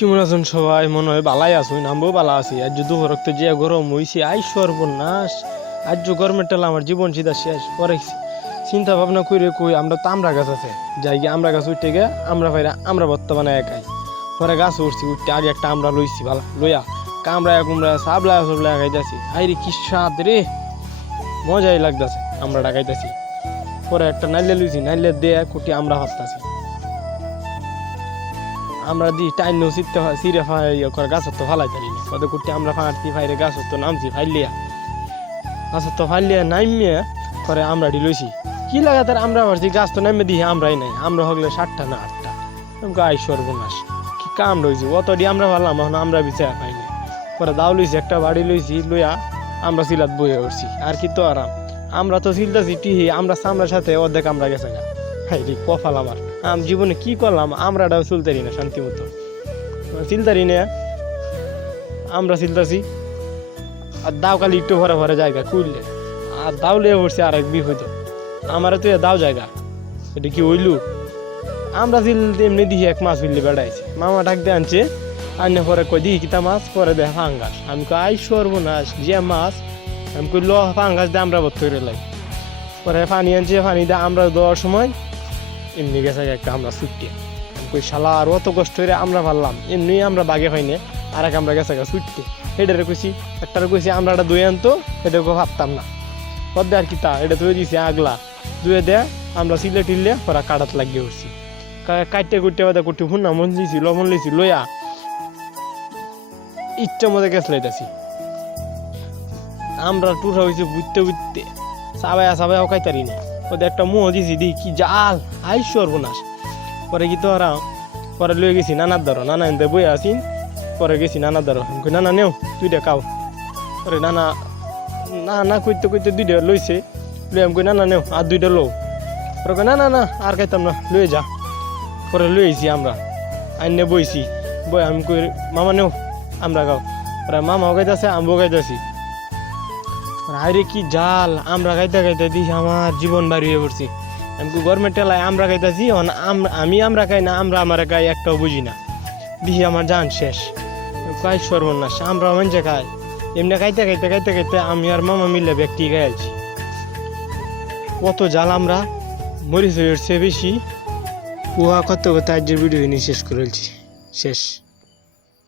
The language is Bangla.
কেমন আছেন সবাই? মনে হয় বালাই আসুন, আমরাও বালা আছি। আজ দুপুরক্ত যে গরম হয়েছে, আই সর্বনাশ। আজ গরমের টেলা আমার জীবন সিধা শেষ পরে চিন্তা ভাবনা করে কই আমরা তো আমরা গাছ আছে, যাই গিয়ে আমরা গাছ উঠে গে আমরা পাইরা আমরা বর্তমানে একাই পরে গাছ উঠছি, উঠতে আগে একটা আমরা লইছি ভালো লইয়া কামড়ায় কুমড়া সাবলা সাবলা খাইতেছি। আইরে কি স্বাদ রে, মজাই লাগতেছে। আমরা ডাকাইতেছি পরে একটা নাইলে লইছি, নাইলে দিয়ে কুটি আমরা ভাবতেছি আমরা দি টাইম চিত্তে চিরে করে গাছত তো ফালাই পারি না ওদের কুটি আমরা ফাঁড়তি ফাইরে গাছত তো নামছি ফাইলিয়া গাছত তো ফাইলিয়া নামিয়ে করে আমরা লইছি কি লাগাতার আমরা ভাবছি গাছ তো নামে দিয়ে আমরাই নাই, আমরা হগলে 7টা না 8টা। গাই সর্বনাশ কি কাম রয়েছে অতটি আমরা ভাবলাম এখন আমরা বিচার পাইনি। পরে দাও লইছি একটা বাড়ি লইছি, লইয়া আমরা সিলাত বইয়ে উঠছি। আর কি তো আরাম, আমরা তো সিলতাছি টিহি আমরা সামলার সাথে অর্ধেক আমরা গেছে গা। হাই রে কপাল আমার, আমি জীবনে কি করলাম আমরাটাও চলতারি না শান্তি মতো চিলতারি না। আমরা চিলতাছি আর দাও খালি একটু ভরে ভরে জায়গা কুইলে আর দাও লিয়ে পড়ছে আর এক বিপদ আমার তো দাও জায়গা এটা কি হইলু। আমরা চিল এমনি দিহি এক মাছ উইলে বেড়াইছি, মামা ডাক দিয়ে আনছে আনে পরে কই দিহি কিতা মাছ, পরে দেখ ফাঙ্গাস। আমি কই আই সর্বনাশ যে মাছ, আমি কই ল ফাঙ্গাস দিয়ে আমরা বোধ করে লাই। পরে পানি আনছে, পানি দিয়ে আমরা দেওয়ার সময় এমনি গেছে একটা আমরা ছুটতে। আমি কই শালা আর অত কষ্ট করে আমরা পারলাম, এমনি আমরা বাগে পাইনি আর এক আমরা গেছে ছুটতে। এটারে কইছি একটারে কইছি আমরা একটা দই আনতো, এটাকে ভাবতাম না পদ্মে আর কি তা এটা ধুয়ে দিছি আগলা ধুয়ে দেয়া আমরা সিলে টিললে ওরা কাটাত লাগিয়ে উঠছি। কাটতে কুটতে বাদে কুটি ভুনা মন লিছি লবণ লিছি লইয়া ইচ্ছা মতো গ্যাস লাইতেছি। আমরা টুরা হয়েছে বুঝতে বুঝতে সাবায়া সাবায়াও খাইতারি না। ওদের একটা মোহ দিছি দি কি জাল আই সর্বনাশ। পরে কি তো ওরা পরে লয়ে গেছি নানার ধরো, নানা এনতে বই আসিন। পরে গেছি নানার ধরো, নানা নেও দুইটা খাও। পরে নানা না না কইতে কইতে 2টা লইছে, লই আমি কই নানা নেও আর 2টা লো। পরে কই না না না আর খাইতাম না লয়ে যা। পরে লইছি আমরা আইনে বইছি, বই আমি কই মামা নেও আমরা খাও। পরে মামাও খাইতেছে আমিও খাইতেছি। আরে কি জাল, আমরা খাইতে খাইতে দিছি আমার জীবন বাড়িয়ে পড়ছি। আমি গভর্নমেন্ট টেলায় আমরা খাইতেছি, আমি আমরা খাই না, আমরা আমার খাই একটাও বুঝি না। দিছি আমার জান শেষ, কাই সর্বনাশ। আমরা মানুষে খাই এমনি খাইতে খাইতে খাইতে খাইতে আমি আর মামা মিলে ব্যক্তি খাইছি। কত জাল আমরা মরিচ হয়ে উঠছে বেশি। উহা কত কথা আজকের ভিডিও নিয়ে শেষ করেছি শেষ।